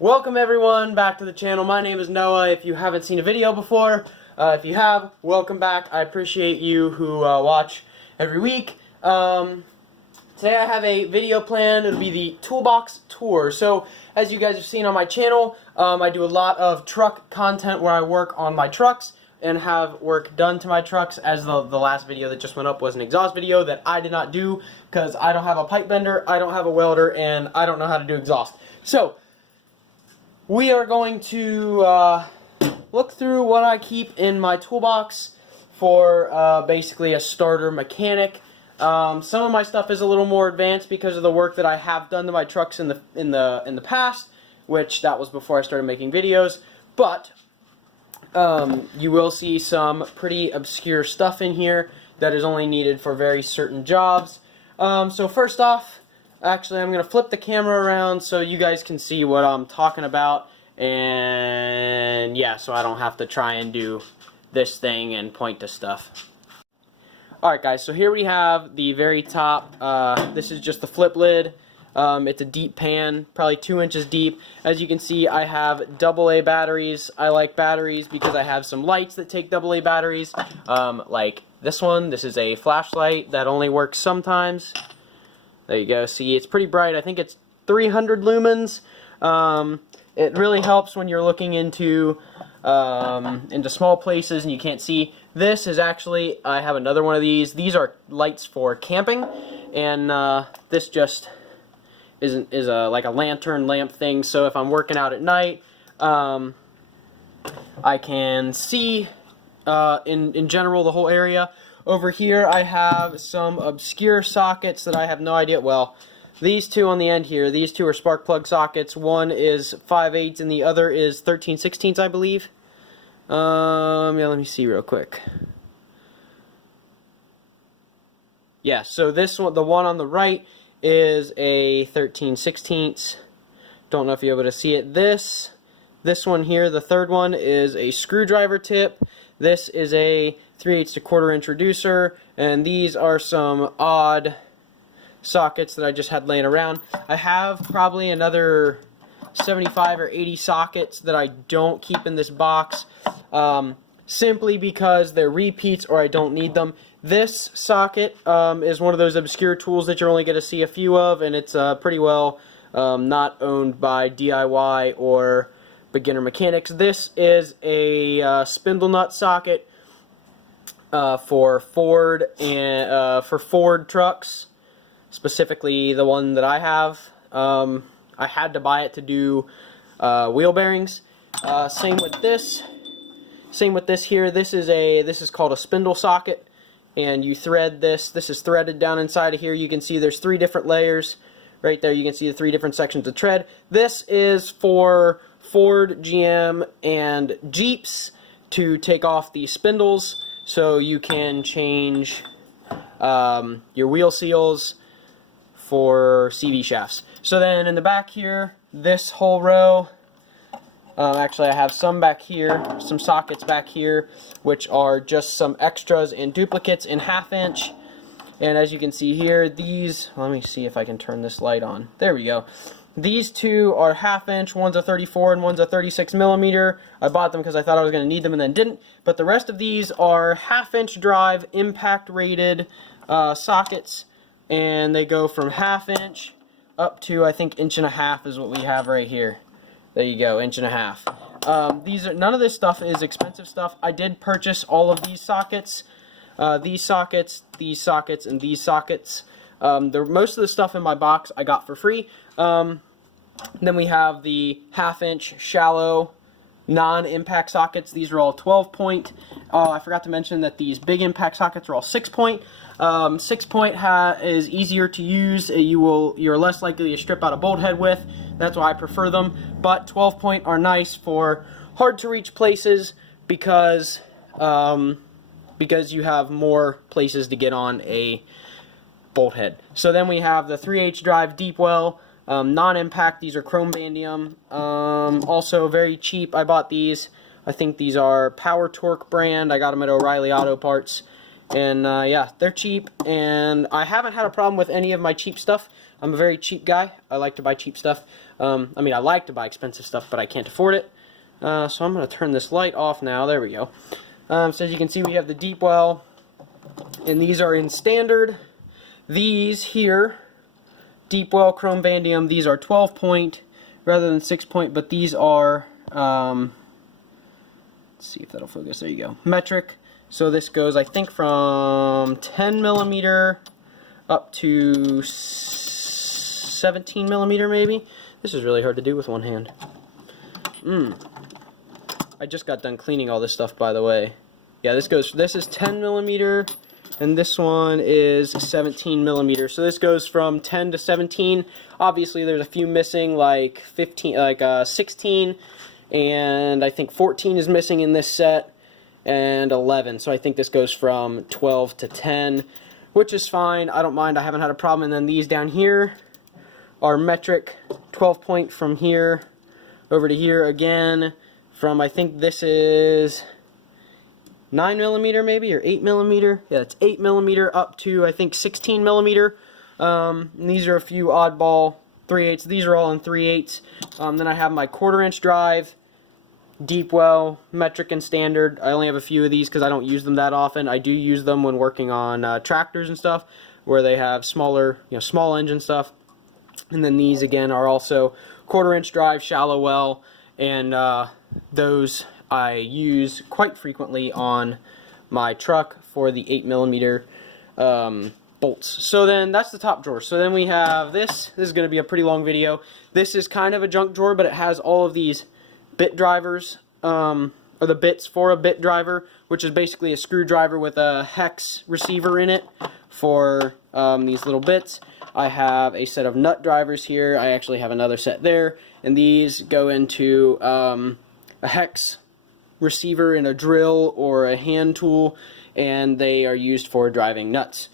Welcome everyone back to the channel. My name is Noah. If you haven't seen a video before, if you have, welcome back. I appreciate you who watch every week. Today I have a video planned. It'll be the Toolbox Tour. So as you guys have seen on my channel, I do a lot of truck content where I work on my trucks and have work done to my trucks, as the last video that just went up was an exhaust video that I did not do because I don't have a pipe bender, I don't have a welder, and I don't know how to do exhaust. So we are going to look through what I keep in my toolbox for basically a starter mechanic. Some of my stuff is a little more advanced because of the work that I have done to my trucks in the past, which that was before I started making videos. But you will see some pretty obscure stuff in here that is only needed for very certain jobs. So first off, actually, I'm going to flip the camera around so you guys can see what I'm talking about, and yeah, so I don't have to try and do this thing and point to stuff. Alright guys, so here we have the very top. This is just the flip lid. It's a deep pan, probably 2 inches deep. As you can see, I have AA batteries. I like batteries because I have some lights that take AA batteries, like this one. This is a flashlight that only works sometimes. There you go. See, it's pretty bright. I think it's 300 lumens. It really helps when you're looking into small places and you can't see. This is actually, I have another one of these. These are lights for camping, and this just is like a lantern lamp thing. So if I'm working out at night, I can see in general the whole area. Over here I have some obscure sockets that I have no idea. Well, these two on the end here, these two are spark plug sockets. One is 5/8 and the other is 13/16, I believe. Yeah, let me see real quick. Yeah, so this one, the one on the right, is a 13/16. Don't know if you're able to see it. This one here, the third one, is a screwdriver tip. This is a 3/8 to 1/4 inch reducer, and these are some odd sockets that I just had laying around. I have probably another 75 or 80 sockets that I don't keep in this box, simply because they're repeats or I don't need them. This socket is one of those obscure tools that you're only going to see a few of, and it's pretty well not owned by DIY or beginner mechanics. This is a spindle nut socket for Ford and for Ford trucks, specifically the one that I have. I had to buy it to do wheel bearings. Same with this. Same with this here. This is called a spindle socket, and you thread this. This is threaded down inside of here. You can see there's 3 different layers. Right there you can see the 3 different sections of thread. This is for Ford, GM, and Jeeps to take off the spindles so you can change your wheel seals for CV shafts. So then in the back here, this whole row, actually I have some back here, some sockets back here, which are just some extras and duplicates in 1/2 inch. And as you can see here, these, let me see if I can turn this light on. There we go. These two are 1/2 inch, one's a 34 and one's a 36 millimeter. I bought them because I thought I was going to need them and then didn't. But the rest of these are 1/2 inch drive, impact rated sockets. And they go from 1/2 inch up to, I think, 1.5 inches is what we have right here. There you go, 1.5 inches. These are, none of this stuff is expensive stuff. I did purchase all of these sockets. These sockets, and these sockets. Most of the stuff in my box I got for free. Then we have the 1/2 inch shallow non-impact sockets. These are all 12 point. I forgot to mention that these big impact sockets are all 6 point. 6 point is easier to use. You're less likely to strip out a bolt head with. That's why I prefer them. But 12 point are nice for hard to reach places because you have more places to get on a bolt head. So then we have the 3/8 drive deep well, non-impact. These are chrome vanadium, also very cheap. I bought these. I think these are Power Torque brand. I got them at O'Reilly Auto Parts, And yeah, they're cheap, and I haven't had a problem with any of my cheap stuff. I'm a very cheap guy. I like to buy cheap stuff. I mean, I like to buy expensive stuff, but I can't afford it. So I'm going to turn this light off now. There we go. So as you can see, we have the deep well, and these are in standard. These here, deep well chrome vanadium, these are 12 point rather than 6 point, but these are, let's see if that'll focus. There you go. Metric. So this goes, I think, from 10 millimeter up to 17 millimeter maybe. This is really hard to do with one hand. I just got done cleaning all this stuff, by the way. Yeah, this is 10 millimeter, and this one is 17 millimeter. So this goes from 10 to 17. Obviously, there's a few missing, like 15, like 16, and I think 14 is missing in this set, and 11. So I think this goes from 12 to 10, which is fine. I don't mind. I haven't had a problem. And then these down here are metric, 12 point from here over to here again. From, I think this is 9 millimeter maybe, or 8 millimeter. Yeah, it's 8 millimeter up to, I think, 16 millimeter. And these are a few oddball 3/8. These are all in 3/8. Then I have my 1/4 inch drive, deep well, metric, and standard. I only have a few of these because I don't use them that often. I do use them when working on tractors and stuff, where they have smaller, small engine stuff. And then these again are also 1/4 inch drive, shallow well, and those I use quite frequently on my truck for the 8 millimeter bolts. So then that's the top drawer. So then we have this. This is going to be a pretty long video. This is kind of a junk drawer, but it has all of these bit drivers, or the bits for a bit driver, which is basically a screwdriver with a hex receiver in it for these little bits. I have a set of nut drivers here. I actually have another set there, and these go into a hex receiver in a drill or a hand tool, and they are used for driving nuts.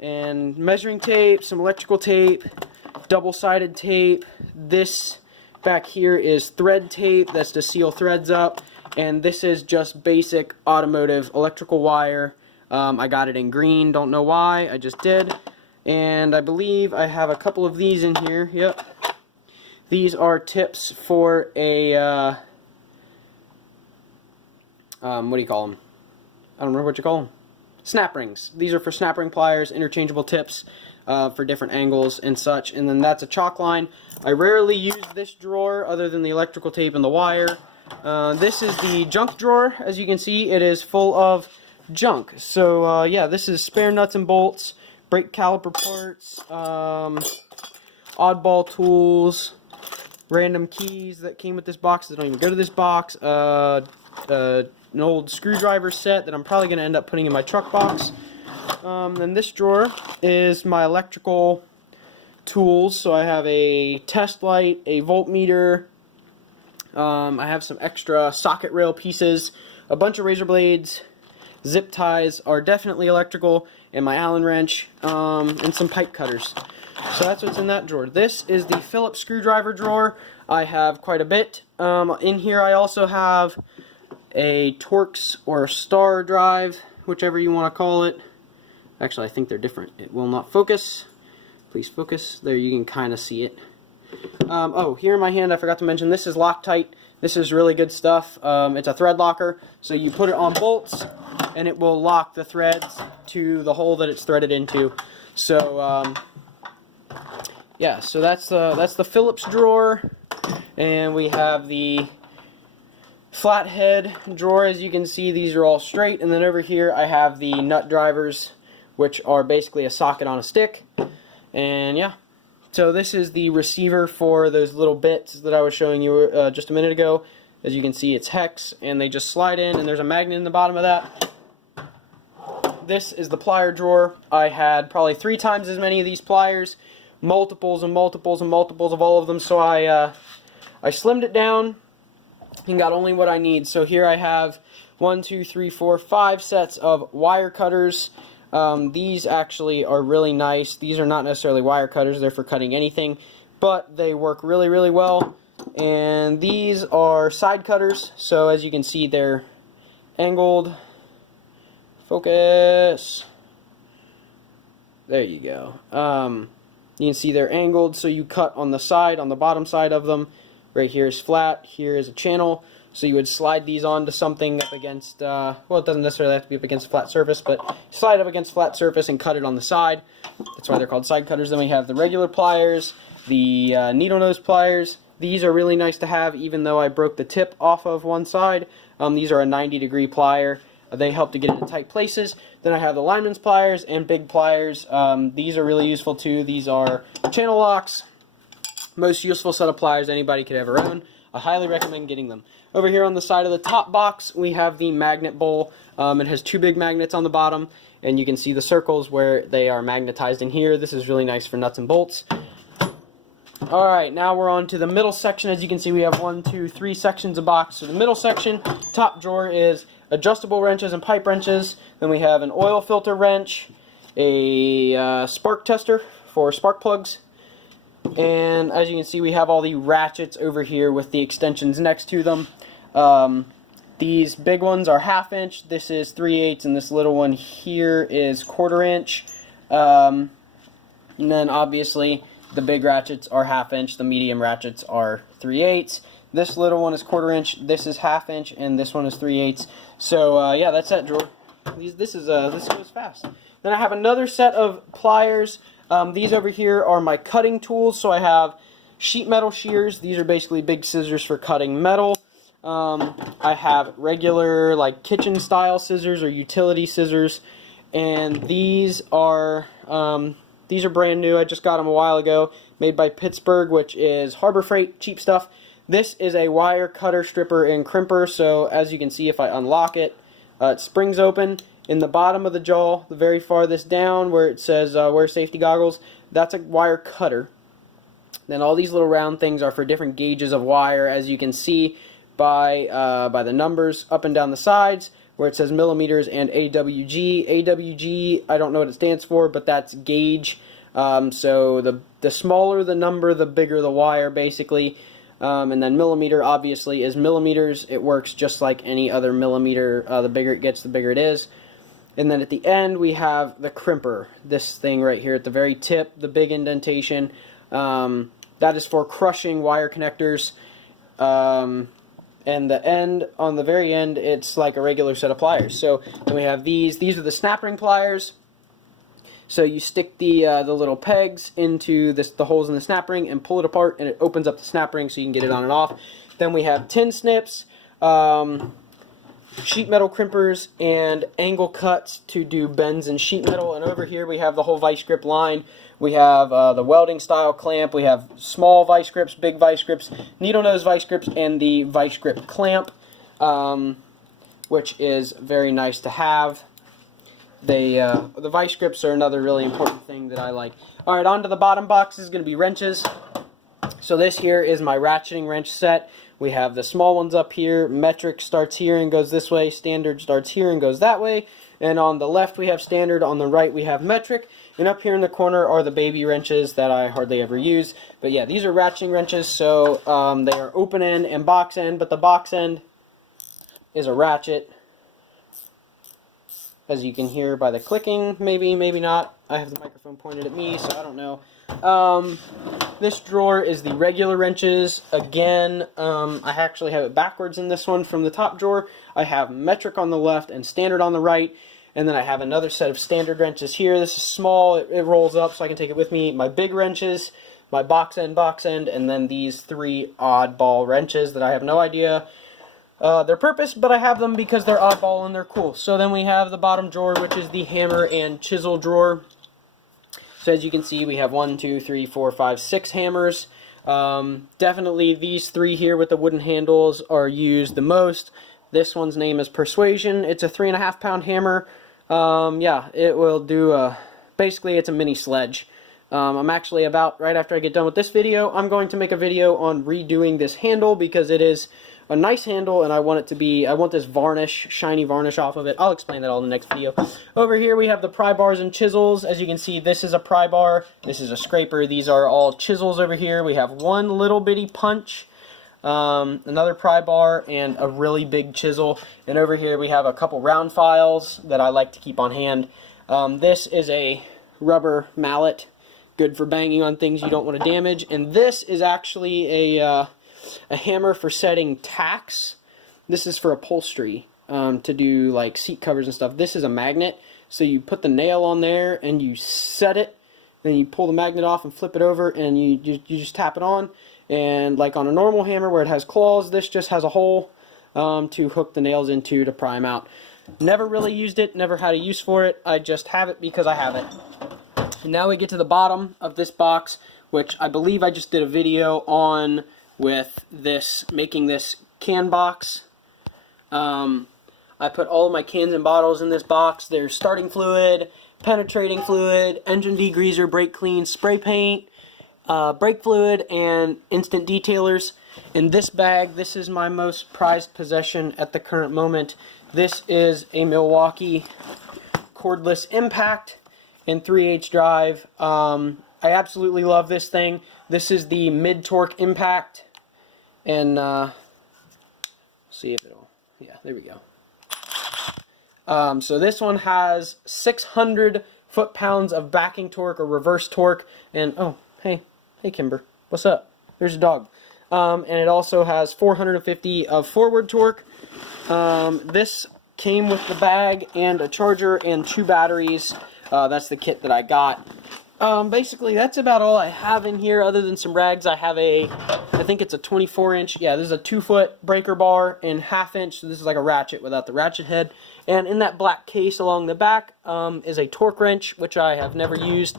And measuring tape, some electrical tape, double-sided tape. This back here is thread tape. That's to seal threads up. And this is just basic automotive electrical wire. I got it in green. Don't know why. I just did. And I believe I have a couple of these in here. Yep. These are tips for a what do you call them? I don't remember what you call them. Snap rings. These are for snap ring pliers, interchangeable tips for different angles and such. And then that's a chalk line. I rarely use this drawer other than the electrical tape and the wire. This is the junk drawer. As you can see, it is full of junk. So yeah, this is spare nuts and bolts, brake caliper parts, oddball tools, random keys that came with this box that don't even go to this box, an old screwdriver set that I'm probably going to end up putting in my truck box. Then this drawer is my electrical tools. So I have a test light, a voltmeter, I have some extra socket rail pieces, a bunch of razor blades, zip ties are definitely electrical, and my Allen wrench, and some pipe cutters. So that's what's in that drawer. This is the Phillips screwdriver drawer. I have quite a bit. In here I also have a Torx or a Star drive, whichever you want to call it. Actually, I think they're different. It will not focus. Please focus. There, you can kind of see it. Oh, here in my hand, I forgot to mention, this is Loctite. This is really good stuff. It's a thread locker, so you put it on bolts, and it will lock the threads to the hole that it's threaded into. So, yeah, so that's the Phillips drawer, and we have the flathead drawer. As you can see, these are all straight, and then over here I have the nut drivers, which are basically a socket on a stick. And yeah, so this is the receiver for those little bits that I was showing you just a minute ago. As you can see, it's hex, and they just slide in, and there's a magnet in the bottom of that. This is the plier drawer. I had probably 3 times as many of these pliers, multiples and multiples and multiples of all of them, so I slimmed it down and got only what I need. So here I have 1, 2, 3, 4, 5 sets of wire cutters. These actually are really nice. These are not necessarily wire cutters, they're for cutting anything, but they work really, really well. And these are side cutters, so as you can see, they're angled. If Focus. There you go. You can see they're angled, so you cut on the side, on the bottom side of them. Right here is flat, here is a channel. So you would slide these onto something up against, well, it doesn't necessarily have to be up against a flat surface, but slide it up against a flat surface and cut it on the side. That's why they're called side cutters. Then we have the regular pliers, the needle nose pliers. These are really nice to have, even though I broke the tip off of one side. These are a 90-degree plier. They help to get into tight places. Then I have the lineman's pliers and big pliers. These are really useful too. These are channel locks. Most useful set of pliers anybody could ever own. I highly recommend getting them. Over here on the side of the top box, we have the magnet bowl. It has two big magnets on the bottom, and you can see the circles where they are magnetized in here. This is really nice for nuts and bolts. Alright, now we're on to the middle section. As you can see, we have 1, 2, 3 sections of box. So the middle section, top drawer, is adjustable wrenches and pipe wrenches. Then we have an oil filter wrench, a spark tester for spark plugs, and as you can see, we have all the ratchets over here with the extensions next to them. These big ones are 1/2 inch, this is 3/8, and this little one here is 1/4 inch. And then obviously the big ratchets are 1/2 inch, the medium ratchets are 3/8. This little one is 1/4 inch, this is 1/2 inch, and this one is 3/8. So yeah, that's that drawer. This goes fast. Then I have another set of pliers. These over here are my cutting tools. So I have sheet metal shears. These are basically big scissors for cutting metal. I have regular like kitchen style scissors or utility scissors, and these are brand new. I just got them a while ago, made by Pittsburgh, which is Harbor Freight, cheap stuff. This is a wire cutter, stripper, and crimper. So as you can see, if I unlock it, it springs open. In the bottom of the jaw, the very farthest down where it says wear safety goggles, that's a wire cutter. Then all these little round things are for different gauges of wire, as you can see by the numbers up and down the sides where it says millimeters and AWG. AWG, I don't know what it stands for, but that's gauge. So the smaller the number, the bigger the wire, basically. And then millimeter, obviously, is millimeters. It works just like any other millimeter. The bigger it gets, the bigger it is. And then at the end, we have the crimper. This thing right here at the very tip, the big indentation. That is for crushing wire connectors. And the end, on the very end, it's like a regular set of pliers. So then we have these. These are the snap ring pliers. So you stick the little pegs into the holes in the snap ring and pull it apart, and it opens up the snap ring so you can get it on and off. Then we have tin snips, sheet metal crimpers, and angle cuts to do bends in sheet metal. And over here we have the whole vice grip line. We have the welding style clamp. We have small vice grips, big vice grips, needle nose vice grips, and the vice grip clamp, which is very nice to have. The vice grips are another really important thing that I like. Alright, on to the bottom box is going to be wrenches. So this here is my ratcheting wrench set. We have the small ones up here. Metric starts here and goes this way. Standard starts here and goes that way. And on the left we have standard. On the right we have metric. And up here in the corner are the baby wrenches that I hardly ever use. But yeah, these are ratcheting wrenches. So they are open end and box end. But the box end is a ratchet, as you can hear by the clicking. Maybe, maybe not. I have the microphone pointed at me, so I don't know. This drawer is the regular wrenches. Again, I actually have it backwards in this one. From the top drawer, I have metric on the left and standard on the right. And then I have another set of standard wrenches here. This is small. It rolls up so I can take it with me. My big wrenches, my box end, and then these 3 oddball wrenches that I have no idea their purpose, but I have them because they're oddball and they're cool. So then we have the bottom drawer, which is the hammer and chisel drawer. So as you can see, we have 1, 2, 3, 4, 5, 6 hammers. Definitely these 3 here with the wooden handles are used the most. This one's name is Persuasion. It's a 3.5 pound hammer. Yeah, it will do basically it's a mini sledge. I'm actually right after I get done with this video, I'm going to make a video on redoing this handle because it is a nice handle, and I want this varnish, shiny varnish off of it. I'll explain that all in the next video. Over here we have the pry bars and chisels. As you can see, this is a pry bar, this is a scraper. These are all chisels over here. We have one little bitty punch. another pry bar, and a really big chisel. And over here we have a couple round files that I like to keep on hand. This is a rubber mallet, good for banging on things you don't want to damage. And this is actually a hammer for setting tacks. This is for upholstery, to do like seat covers and stuff. This is a magnet, so you put the nail on there and you set it, then you pull the magnet off and flip it over, and you just tap it on. And like on a normal hammer where it has claws, this just has a hole to hook the nails into to pry them out. Never really used it, never had a use for it. I just have it because I have it. And now we get to the bottom of this box, which I believe I just did a video on with this, making this can box. I put all of my cans and bottles in this box. There's starting fluid, penetrating fluid, engine degreaser, brake clean, spray paint, brake fluid, and instant detailers. In this bag, this is my most prized possession at the current moment. This is a Milwaukee cordless impact and 3/8 drive. I absolutely love this thing. This is the mid-torque impact, and see if it'll, yeah, there we go. So this one has 600 foot-pounds of backing torque or reverse torque, and oh, hey Kimber, what's up? There's a dog. And it also has 450 of forward torque. This came with the bag and a charger and 2 batteries. That's the kit that I got. Basically, that's about all I have in here other than some rags. I have I think it's a 24-inch, yeah, this is a 2-foot breaker bar and 1/2 inch, so this is like a ratchet without the ratchet head. And in that black case along the back is a torque wrench, which I have never used.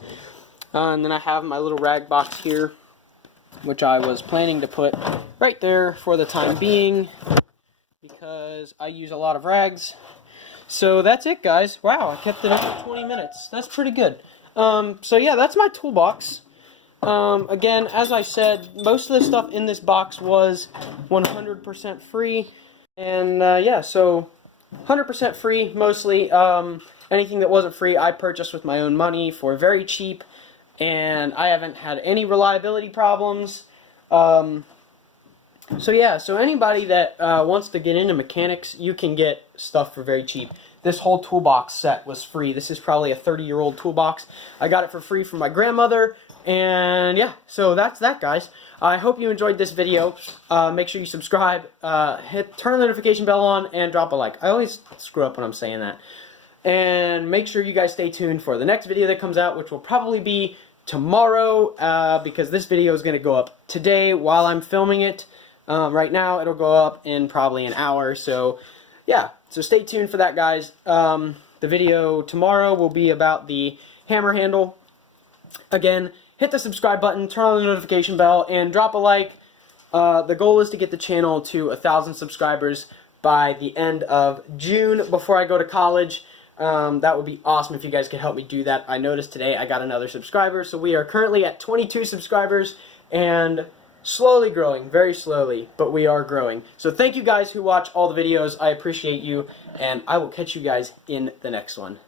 And then I have my little rag box here, which I was planning to put right there for the time being, because I use a lot of rags. So that's it, guys. Wow, I kept it up for 20 minutes. That's pretty good. So yeah, that's my toolbox. Again, as I said, most of the stuff in this box was 100% free. And yeah, so 100% free, mostly. Anything that wasn't free, I purchased with my own money for very cheap. And I haven't had any reliability problems. So yeah, so anybody that wants to get into mechanics, you can get stuff for very cheap. This whole toolbox set was free. This is probably a 30-year-old toolbox. I got it for free from my grandmother. And yeah, so that's that, guys. I hope you enjoyed this video. Make sure you subscribe, turn the notification bell on, and drop a like. I always screw up when I'm saying that. And make sure you guys stay tuned for the next video that comes out, which will probably be tomorrow, because this video is going to go up today while I'm filming it. Right now, it'll go up in probably an hour, so yeah, so stay tuned for that, guys. The video tomorrow will be about the hammer handle. Again, hit the subscribe button, turn on the notification bell, and drop a like. The goal is to get the channel to 1,000 subscribers by the end of June before I go to college. That would be awesome if you guys could help me do that. I noticed today I got another subscriber, so we are currently at 22 subscribers, and slowly growing, very slowly, but we are growing. So thank you guys who watch all the videos. I appreciate you, and I will catch you guys in the next one.